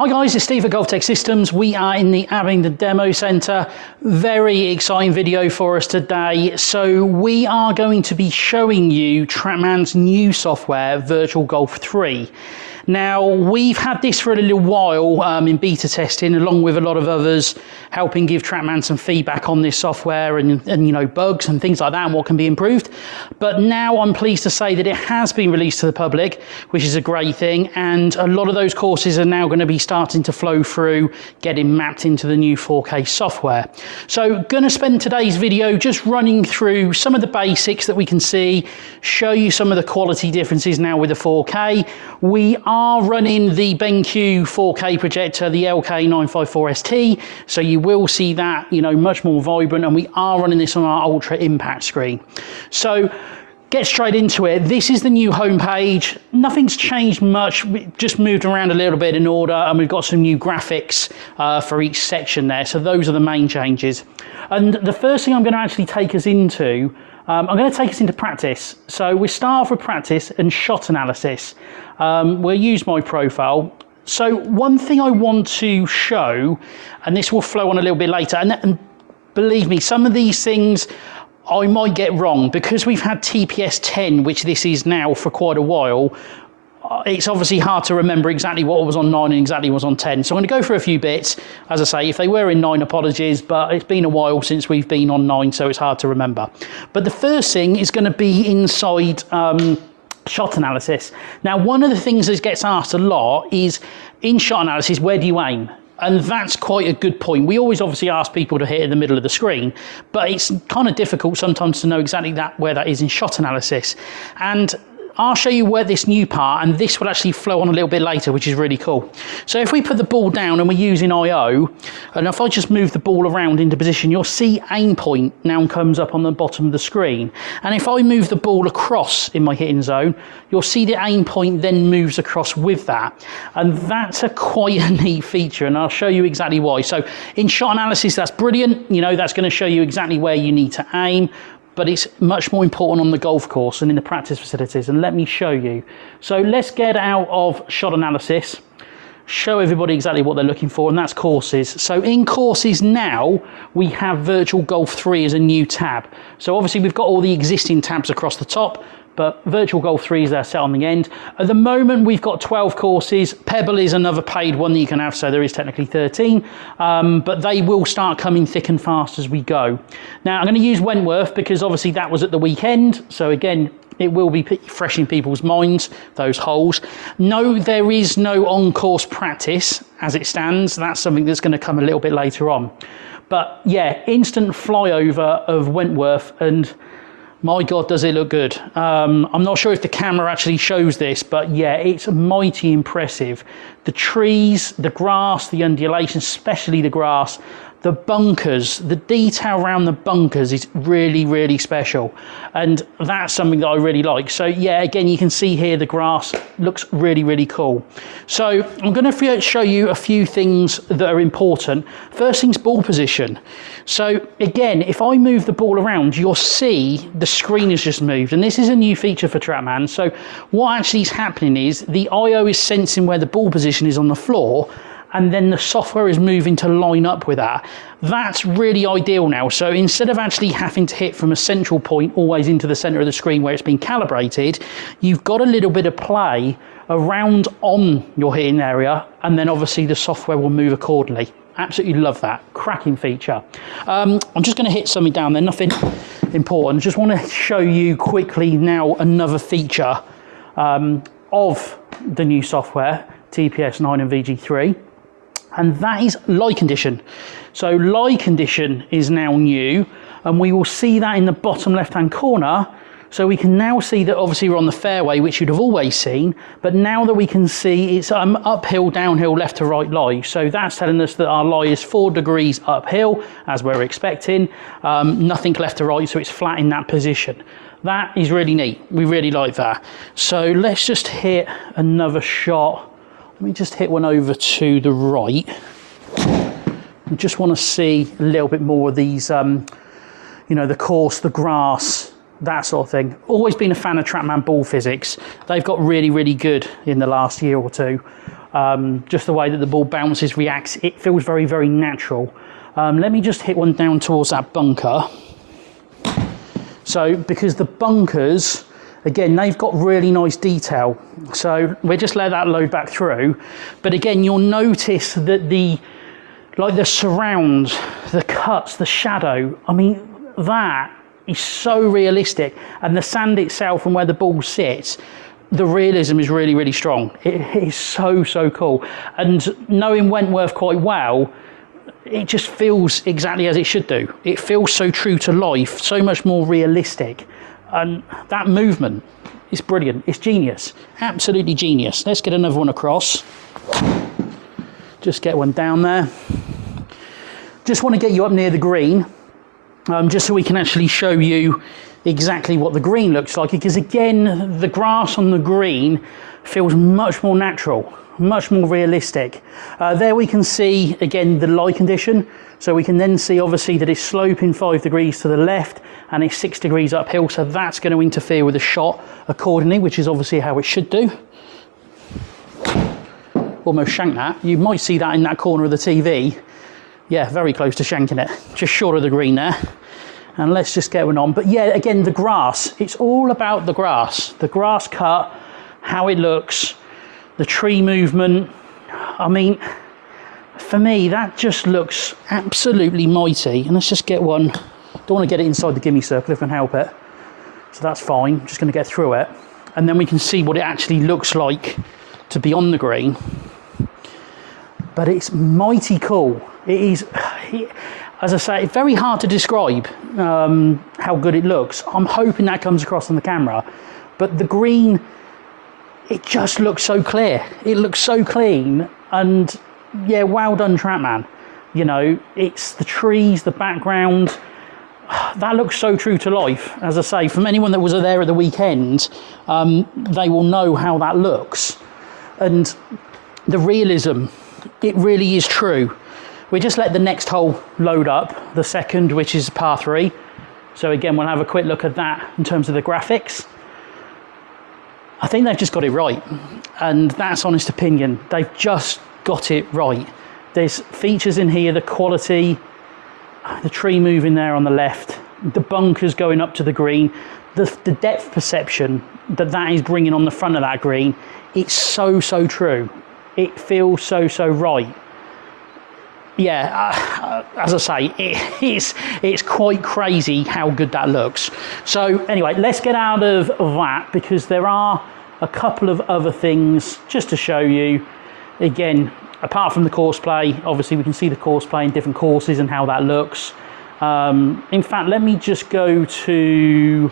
Hi guys, it's Steve at Golf Tech Systems. We are in the Abingdon Demo Centre. Very exciting video for us today. So we are going to be showing you Trackman's new software, Virtual Golf 3. Now, we've had this for a little while in beta testing, along with a lot of others, helping give Trackman some feedback on this software and you know, bugs and things like that and what can be improved. But now I'm pleased to say that it has been released to the public, which is a great thing. And a lot of those courses are now going to be starting to flow through, getting mapped into the new 4K software. So going to spend today's video just running through some of the basics that we can see, show you some of the quality differences now with the 4K. We are running the Benq 4K projector, the LK954ST, so you will see that, you know, much more vibrant, and we are running this on our ultra impact screen. So get straight into it. This is the new homepage. Nothing's changed much, we just moved around a little bit in order, and we've got some new graphics for each section there. So those are the main changes. And the first thing I'm going to actually take us into, I'm going to take us into practice. So we start off with practice and shot analysis. We'll use my profile. So one thing I want to show, and this will flow on a little bit later, and believe me, some of these things I might get wrong because we've had TPS 10, which this is now for quite a while. It's obviously hard to remember exactly what was on 9 and exactly what was on 10. So I'm going to go through a few bits. As I say, if they were in 9, apologies, but it's been a while since we've been on 9, so it's hard to remember. But the first thing is going to be inside shot analysis. Now, one of the things that gets asked a lot is, in shot analysis, where do you aim? And that's quite a good point. We always obviously ask people to hit in the middle of the screen, but it's kind of difficult sometimes to know exactly where that is in shot analysis. And I'll show you where this new part, and this will actually flow on a little bit later, which is really cool. So if we put the ball down and we're using IO, and if I just move the ball around into position, you'll see aim point now comes up on the bottom of the screen. And if I move the ball across in my hitting zone, you'll see the aim point then moves across with that. And that's quite a neat feature, and I'll show you exactly why. So in shot analysis, that's brilliant. You know, that's going to show you exactly where you need to aim. But it's much more important on the golf course and in the practice facilities, and let me show you. So let's get out of shot analysis, show everybody exactly what they're looking for, and that's courses. So in courses now, we have Virtual Golf 3 as a new tab. So obviously we've got all the existing tabs across the top, but Virtual Golf 3 is there set on the end. At the moment, we've got 12 courses. Pebble is another paid one that you can have, so there is technically 13, but they will start coming thick and fast as we go. Now, I'm going to use Wentworth because obviously that was at the weekend, so again, it will be fresh in people's minds, those holes. No, there is no on-course practice as it stands. That's something that's going to come a little bit later on. But yeah, instant flyover of Wentworth, and my God, does it look good. I'm not sure if the camera actually shows this, but yeah, it's mighty impressive. The trees, the grass, the undulation, especially the grass, the bunkers, the detail around the bunkers is really, really special. And that's something that I really like. So yeah, again, you can see here the grass looks really, really cool. So I'm going to show you a few things that are important. First thing's ball position. So again, if I move the ball around, you'll see the screen has just moved. And this is a new feature for Trackman. So what actually is happening is the IO is sensing where the ball position is on the floor, and then the software is moving to line up with that. That's really ideal now. So instead of actually having to hit from a central point always into the center of the screen where it's been calibrated, you've got a little bit of play around on your hitting area, and then obviously the software will move accordingly. Absolutely love that. Cracking feature. I'm just going to hit something down there, nothing important. Just want to show you quickly now another feature of the new software, TPS 9 and VG3. And that is lie condition. So lie condition is now new, and we will see that in the bottom left hand corner. So we can now see that obviously we're on the fairway, which you'd have always seen, but now that we can see it's uphill, downhill, left to right lie. So that's telling us that our lie is 4 degrees uphill, as we're expecting, nothing left to right, so it's flat in that position. That is really neat. We really like that. So let's just hit another shot. Let me just hit one over to the right. I just want to see a little bit more of these, you know, the course, the grass, that sort of thing. Always been a fan of Trackman ball physics. They've got really, really good in the last year or two. Just the way that the ball bounces, reacts, it feels very, very natural. Let me just hit one down towards that bunker. So, because the bunkers, again, they've got really nice detail. So we'll just let that load back through. But again, you'll notice that the surround, the cuts, the shadow, I mean, that is so realistic. And the sand itself and where the ball sits, the realism is really, really strong. It is so, so cool. And knowing Wentworth quite well, it just feels exactly as it should do. It feels so true to life, so much more realistic. And that movement is brilliant. It's genius, absolutely genius. Let's get another one across. Just get one down there. Just want to get you up near the green, just so we can actually show you exactly what the green looks like, because again, the grass on the green feels much more natural, much more realistic. There we can see, again, the lie condition. So we can then see, obviously, that it's sloping 5 degrees to the left and it's 6 degrees uphill. So that's going to interfere with the shot accordingly, which is obviously how it should do. Almost shanked that. You might see that in that corner of the TV. Yeah, very close to shanking it. Just short of the green there. And let's just get one on. But yeah, again, the grass. It's all about the grass. The grass cut, how it looks, the tree movement. I mean, for me, that just looks absolutely mighty. And let's just get one. Don't want to get it inside the gimme circle if I can help it. So that's fine. Just going to get through it. And then we can see what it actually looks like to be on the green. But it's mighty cool. It is, as I say, it's very hard to describe how good it looks. I'm hoping that comes across on the camera. But the green, it just looks so clear. It looks so clean. And yeah, well done, Trackman. You know, it's the trees, the background. That looks so true to life. As I say, from anyone that was there at the weekend, they will know how that looks. And the realism, it really is true. We just let the next hole load up, the second, which is par 3. So again, we'll have a quick look at that in terms of the graphics. I think they've just got it right. And that's honest opinion. They've just got it right. There's features in here, the quality, the tree moving there on the left, the bunkers going up to the green, the depth perception that is bringing on the front of that green. It's so, so true. It feels so, so right. Yeah, as I say, it's quite crazy how good that looks. So anyway, let's get out of that, because there are a couple of other things just to show you. Again, apart from the course play, obviously we can see the course play in different courses and how that looks. In fact, let me just go to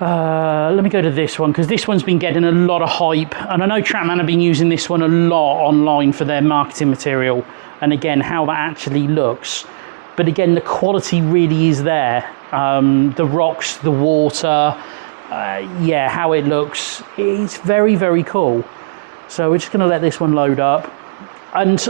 this one, because this one's been getting a lot of hype, and I know Trackman have been using this one a lot online for their marketing material, and again, how that actually looks. But again, the quality really is there. The rocks, the water, yeah, how it looks, it's very, very cool. So we're just going to let this one load up. And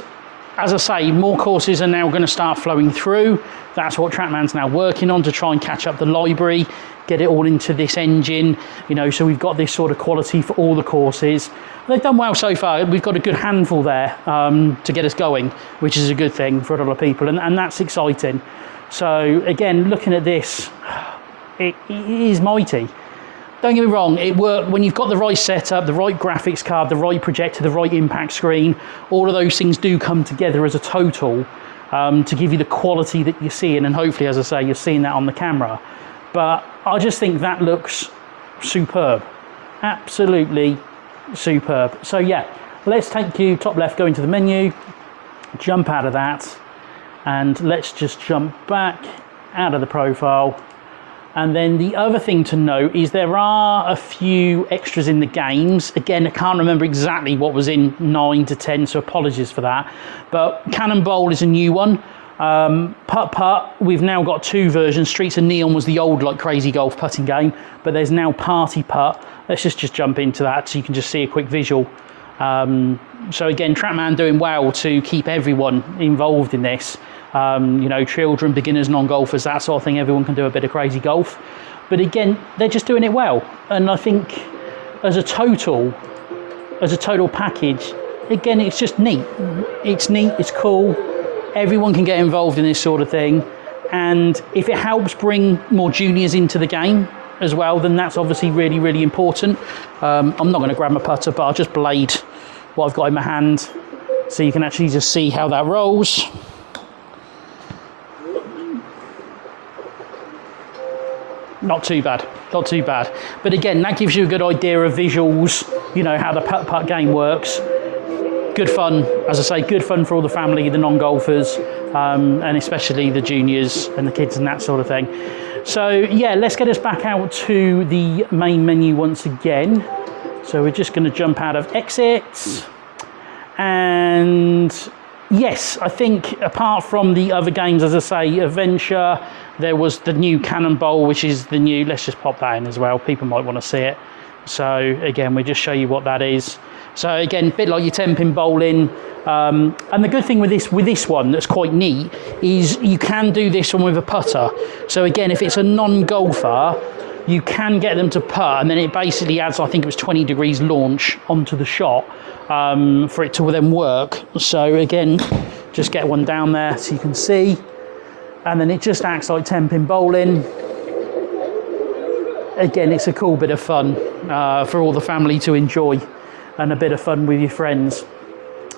as I say, more courses are now going to start flowing through. That's what Trackman's now working on, to try and catch up the library, get it all into this engine, you know, so we've got this sort of quality for all the courses. They've done well so far. We've got a good handful there to get us going, which is a good thing for a lot of people, and that's exciting. So again, looking at this, it is mighty. Don't get me wrong, it works when you've got the right setup, the right graphics card, the right projector, the right impact screen. All of those things do come together as a total to give you the quality that you're seeing, and hopefully, as I say, you're seeing that on the camera. But I just think that looks superb, absolutely superb. So yeah, let's take you top left, go into the menu, jump out of that, and let's just jump back out of the profile. And then the other thing to note is there are a few extras in the games. Again, I can't remember exactly what was in 9 to 10, so apologies for that. But Cannonball is a new one. Putt Putt, we've now got 2 versions. Streets of Neon was the old like crazy golf putting game, but there's now Party Putt. Let's just jump into that so you can just see a quick visual. So again, Trackman doing well to keep everyone involved in this. You know, children, beginners, non-golfers, that sort of thing. Everyone can do a bit of crazy golf. But again, they're just doing it well. And I think as a total package, again, it's just neat. It's neat, it's cool. Everyone can get involved in this sort of thing. And if it helps bring more juniors into the game as well, then that's obviously really, really important. I'm not going to grab my putter, but I'll just blade what I've got in my hand so you can actually just see how that rolls. Not too bad, not too bad. But again, that gives you a good idea of visuals, you know, how the putt-putt game works. Good fun, as I say, good fun for all the family, the non-golfers, and especially the juniors and the kids and that sort of thing. So yeah, let's get us back out to the main menu once again. So we're just going to jump out of exits. And yes, I think apart from the other games, as I say, Adventure, there was the new Cannonball, which is the new, let's just pop that in as well. People might want to see it. So again, we just show you what that is. So again, a bit like your 10-pin bowling. And the good thing with this one that's quite neat is you can do this one with a putter. So again, if it's a non-golfer, you can get them to putt, and then it basically adds, I think it was 20 degrees launch onto the shot for it to then work. So again, just get one down there so you can see. And then it just acts like 10-pin bowling. Again, it's a cool bit of fun for all the family to enjoy, and a bit of fun with your friends.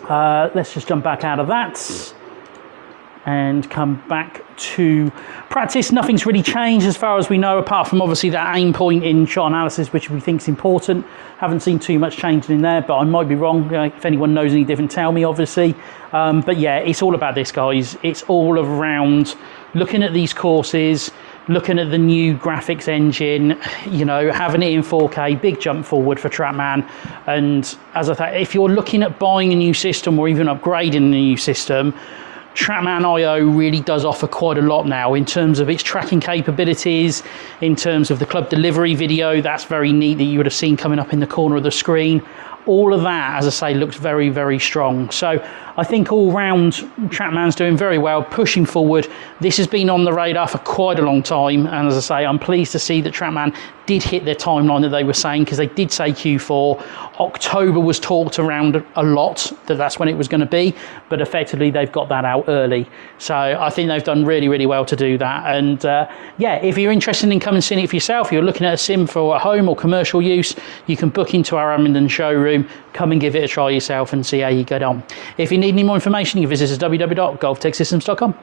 Let's just jump back out of that and come back to practice. Nothing's really changed as far as we know, apart from obviously that aim point in shot analysis, which we think is important. Haven't seen too much change in there, but I might be wrong. If anyone knows any different, tell me, obviously. But yeah, it's all about this, guys. It's all around looking at these courses, looking at the new graphics engine, you know, having it in 4K, big jump forward for Trackman. And as I say, if you're looking at buying a new system or even upgrading a new system, Trackman IO really does offer quite a lot now in terms of its tracking capabilities, in terms of the club delivery video. That's very neat, that you would have seen coming up in the corner of the screen. All of that, as I say, looks very, very strong. So I think all round Trackman's doing very well, pushing forward. This has been on the radar for quite a long time, and as I say, I'm pleased to see that Trackman did hit their timeline that they were saying, because they did say Q4. October was talked around a lot, that's when it was going to be, but effectively they've got that out early. So I think they've done really, really well to do that. And yeah, if you're interested in coming and seeing it for yourself, you're looking at a sim for at home or commercial use, you can book into our Abingdon showroom, come and give it a try yourself and see how you get on. If you need any more information, you can visit us at www.golftechsystems.com.